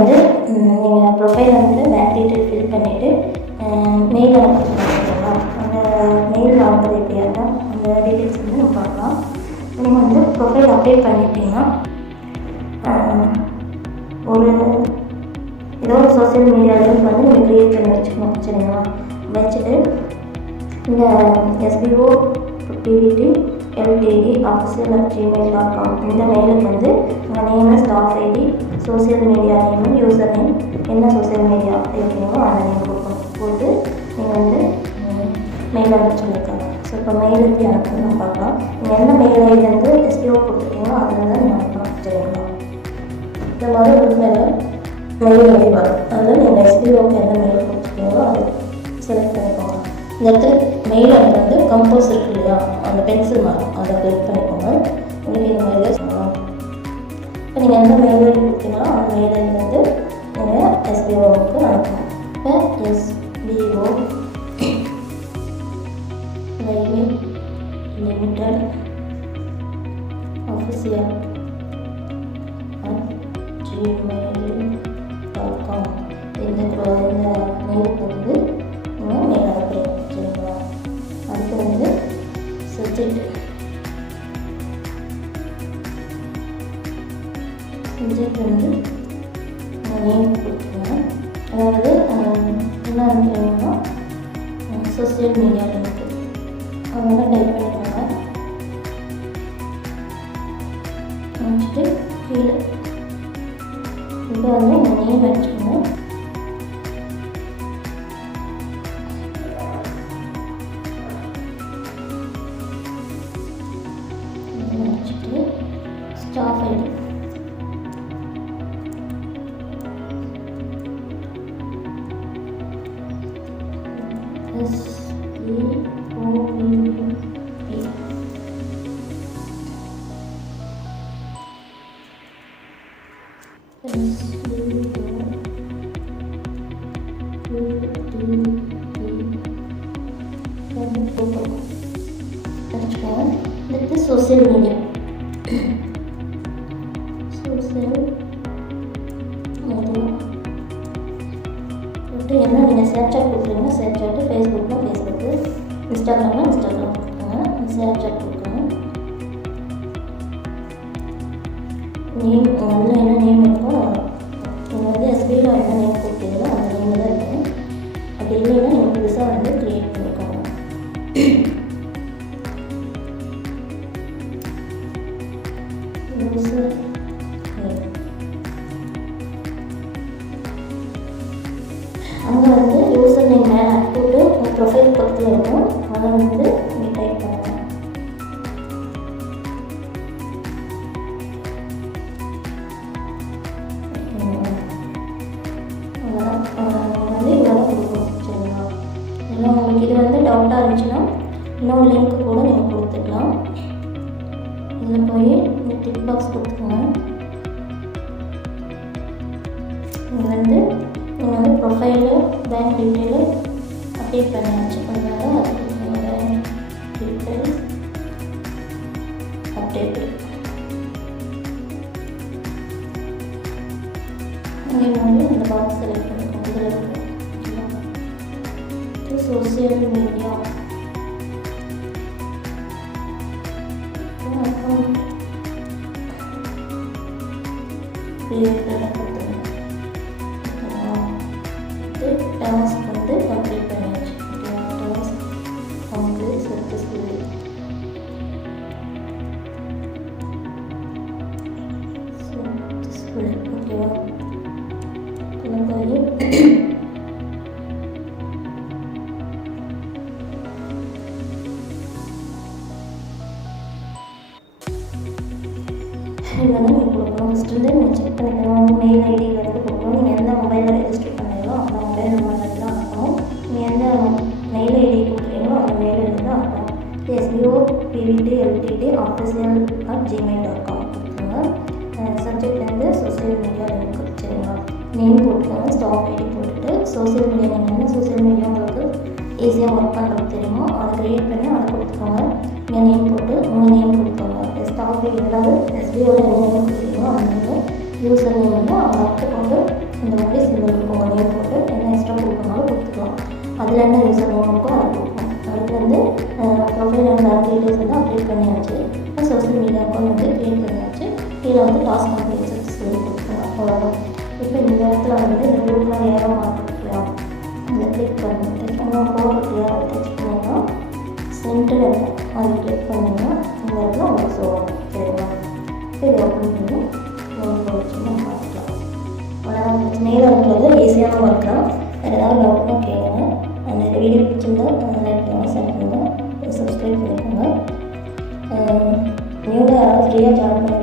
வந்து நீங்கள் ப்ரொஃபைல் வந்து வேலிடேட் ஃபில் பண்ணிவிட்டு மெயில் அனுப்புறீங்களா அந்த மெயில் அனுப்புறது எப்படியா இருந்தால் அந்த டீட்டெயில்ஸ் வந்து நம்ம பார்க்கலாம். நீங்கள் வந்து ப்ரொஃபைல் அப்டேட் பண்ணிட்டீங்கன்னா ஒரு ஏதோ ஒரு சோஷியல் மீடியா லிங்க் வந்து நீங்கள் க்ரியேட் பண்ணி வச்சுக்கணும் சரிங்களா? வச்சுட்டு இந்த SPO PVT LTD officer at Gmail dot com இந்த மெயிலுக்கு வந்து உங்கள் name staff ID social media name user name என்ன சோஷியல் மீடியா இருக்கீங்களோ அந்த நேம் கொடுக்கணும் போட்டு நீங்கள் வந்து மெயில் அனுப்ப சொல்லியிருக்காங்க ஸோ இப்போ மெயில் எப்படி அனுப்பணும் பார்க்கலாம். நீங்கள் எந்த மெயில் ஐடி வந்து எஸ்பிஓ கொடுத்துருக்கீங்களோ அதில் தான் நீங்கள் அனுப்பலாம். சரிங்களா? இந்த மாதிரி ஒரு மேலே மெயில் ஐடி வரும் அதில் நீங்கள் எஸ்பிஓக்கு எந்த மெயில் கொடுத்துருக்கீங்களோ அது செலக்ட் பண்ணிக்கோங்க. இந்த இடத்துல மெயில் ஐடி வந்து கம்போஸ் இருக்கு இல்லையா? அந்த பென்சில் மார்க் அதை கிளிக் பண்ணிக்கோங்க. இப்போ நீங்கள் எந்த மெயில் ஐடி கொடுத்தீங்களோ அந்த மெயில் ஐடி வந்து எஸ்பிஓவுக்கு அனுப்பணும் இப்போ சப்ஜெக்ட் வந்து நேம் கொடுத்துருங்க அதாவது என்ன அனுப்புறீங்கன்னா சோசியல் மீடியா லிங்க் அவங்க டைப் பண்ணி S E O P social media social first என்ன நீங்கள் ஸ்னாப்சாட் கொடுக்குறீங்கன்னா ஸ்னாப்சாட்டு ஃபேஸ்புக்னா ஃபேஸ்புக்கு இன்ஸ்டாகிராம்னா இன்ஸ்டாகிராம் கொடுத்துருங்க ஸ்னாப்சாட் கொடுக்குங்க நேம் அதில் என்ன நேம் இருக்கோ நீங்கள் வந்து எஸ்பியில் என்ன நேம் கொடுத்தீங்களோ அந்த நேம் தான் இருக்கும். அப்படி இல்லைன்னா நீங்கள் புதுசாக வந்து க்ரியேட் பண்ணிக்கோங்க. யூசர் ப்ரொஃபைல் பக்கத்தில் அதை வந்து நீங்கள் டைப் பண்ணணும் அவ்வளோதான் வந்து இவ்வளோ கொடுக்கணும் சரிங்களா இல்லை உங்களுக்கு இது வந்து டவுட்டாக இருந்துச்சுன்னா இன்னொரு லிங்க் கூட நீங்கள் கொடுத்துக்கலாம் இதில் போய் இந்த டிக் பாக்ஸ் கொடுத்துக்கோங்க இது வந்து நீங்கள் வந்து ப்ரொஃபைலு பேங்க் டீட்டெயிலு அப்டேட் பண்ணியாச்சு அப்டேட்டு அதே மாதிரி இந்த பாக்ஸ் செலக்ட் பண்ணிக்கோங்க இதில் இருக்கு சோசியல் மீடியா அக்கௌண்ட் கிரியேட்டர் கொடுத்துருங்க டாஸ்க் சக்ஸஸ்ஃபுல்லி ஓகேவா போய் இதில் நீங்கள் கொடுக்கணும் ஃபஸ்ட்டு வந்து நீங்கள் செக் பண்ணிக்கணும் மெயில் ஐடி வந்து கொடுக்கணும் நீங்கள் எந்த மொபைலில் ரெஜிஸ்டர் பண்ணீங்களோ அந்த மொபைல் நம்பர்லேருந்து தான் அனுப்பணும் நீங்கள் எந்த மெயில் ஐடி கொடுக்குறீங்களோ அந்த மெயில் ஐடி தான் அனுப்பணும் SPO PVT LTD official at Gmail dot com சப்ஜெக்ட்லேருந்து social media இருக்குது சரிங்களா? நேம் போட்டுக்கோங்க ஸ்டாஃப் ஐடி போட்டுட்டு சோசியல் மீடியா நீங்கள் என்ன சோசியல் மீடியா உங்களுக்கு ஈஸியாக ஒர்க் பண்ணுறது தெரியுமோ அதை க்ரியேட் பண்ணி அதை கொடுத்துக்கோங்க. நீங்கள் நேம் போட்டு உங்கள் நேம் கொடுத்துக்கோங்க. ஸ்டாஃப் ஐடி அதாவது எஸ்பிஓட என்ன நேம் கொடுத்துருக்கோம் அந்த நேம் நேம் வந்து அவங்க எடுத்துக்கொண்டு இந்த மாதிரி சிம்பிள் உங்கள் நேம் போட்டு என்ன எக்ஸ்ட்ரா கொடுக்கணும்னாலும் கொடுத்துக்கலாம். அதில் என்ன யூசர் நேம் இருக்கோ அதை கொடுக்கும் அதுக்கு வந்து ப்ரொஃபைல் அண்ட் டீட்டெயில்ஸ் வந்து அப்டேட் பண்ணி வந்து டாஸ்க் கம்ப்ளீட் சக்ஸஸ்ஃபுல்லி கொடுத்துருவோம் அவ்வளோதான் இப்போ இந்த இடத்துல வந்து இந்த குரூப்லாம் ஏற மாட்டேன் இந்த கிளிக் பண்ணிட்டு நம்ம போடுறது அதை டச் பண்ணோம்னா சென்டர் அதை கிளிக் பண்ணிங்கன்னா இந்த இடத்துல உங்களுக்கு சொல்லுவோம் சரிங்களா? சரி ஓப்பன் பண்ணி உங்களுக்கு வச்சு நம்ம பார்த்துக்கலாம். அவ்வளோதான் பிரச்சனையில் வந்து ஈஸியான ஒர்க் தான் வேறு ஏதாவது டவுட்னா கேளுங்க. அந்த வீடியோ பிடிச்சிருந்தா லைக் பண்ணுங்கள் சென்ட் பண்ணுங்கள் சப்ஸ்கிரைப் பண்ணிக்கோங்க. நியூவாக யாராவது ஃப்ரீயாக ஜாயின் பண்ண